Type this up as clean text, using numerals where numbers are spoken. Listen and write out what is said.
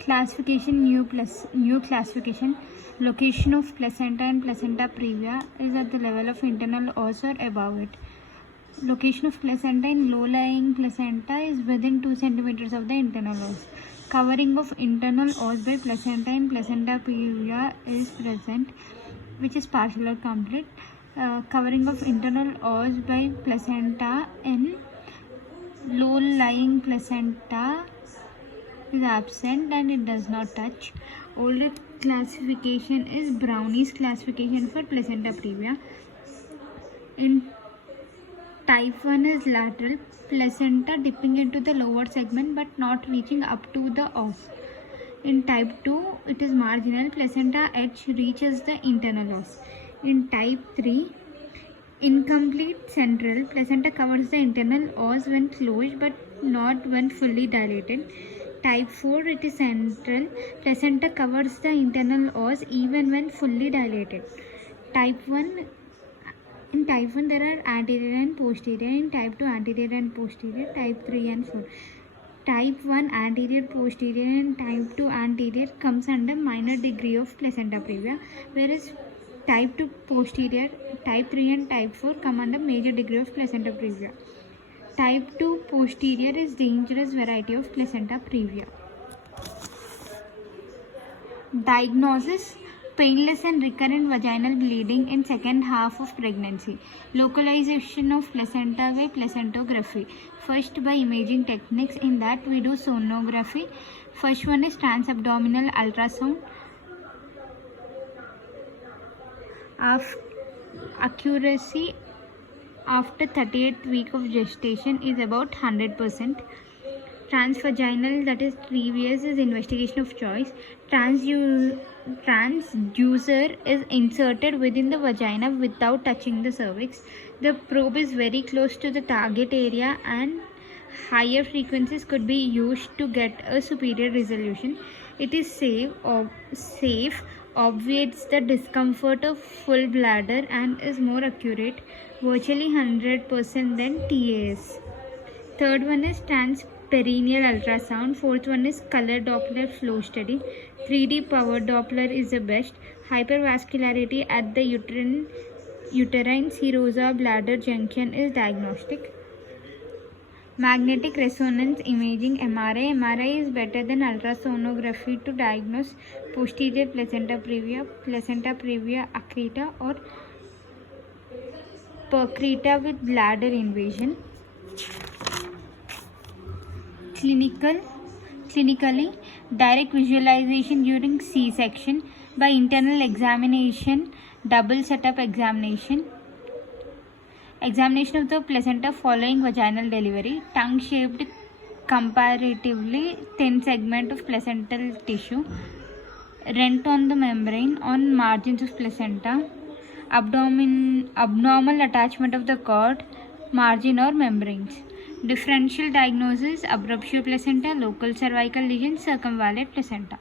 Classification, new classification. Location of placenta and placenta previa is at the level of internal os or above it. Location of placenta in low-lying placenta is within 2 centimeters of the internal os. Covering of internal os by placenta in placenta previa is present, which is partial or complete. Covering of internal os by placenta in low-lying placenta is absent and it does not touch. Older classification is Brownie's classification for placenta previa. In type 1 is lateral, placenta dipping into the lower segment but not reaching up to the os. In type 2 it is marginal, placenta edge reaches the internal os. In type 3, incomplete central, placenta covers the internal os when closed but not when fully dilated. Type 4 it is central, placenta covers the internal os even when fully dilated. In type 1 there are anterior and posterior, in type 2 anterior and posterior, type 3 and 4. Type 1 anterior, posterior and type 2 anterior comes under minor degree of placenta previa, whereas type 2 posterior, type 3 and type 4 come under major degree of placenta previa. Type 2 posterior is dangerous variety of placenta previa. Diagnosis: painless and recurrent vaginal bleeding in second half of pregnancy. Localization of placenta by placentography. First by imaging techniques, in that we do sonography. First one is transabdominal ultrasound. Accuracy after 38th week of gestation is about 100%. Transvaginal, that is previous, is investigation of choice. Transducer is inserted within the vagina without touching the cervix. The probe is very close to the target area and higher frequencies could be used to get a superior resolution. It is safe, obviates the discomfort of full bladder and is more accurate, virtually 100% than TAS. Third one is transperineal ultrasound. Fourth one is color Doppler flow study. 3D power Doppler is the best. Hypervascularity at the uterine serosa bladder junction is diagnostic. Magnetic resonance imaging, MRI. MRI is better than ultrasonography to diagnose posterior placenta previa accreta or percreta with bladder invasion. Clinically, direct visualization during C-section by internal examination, double setup examination of the placenta following vaginal delivery, tongue-shaped, comparatively thin segment of placental tissue, rent on the membrane on margins of placenta, abnormal attachment of the cord, margin or membranes. Differential diagnosis: abruptio placenta, local cervical lesion, circumvallate placenta.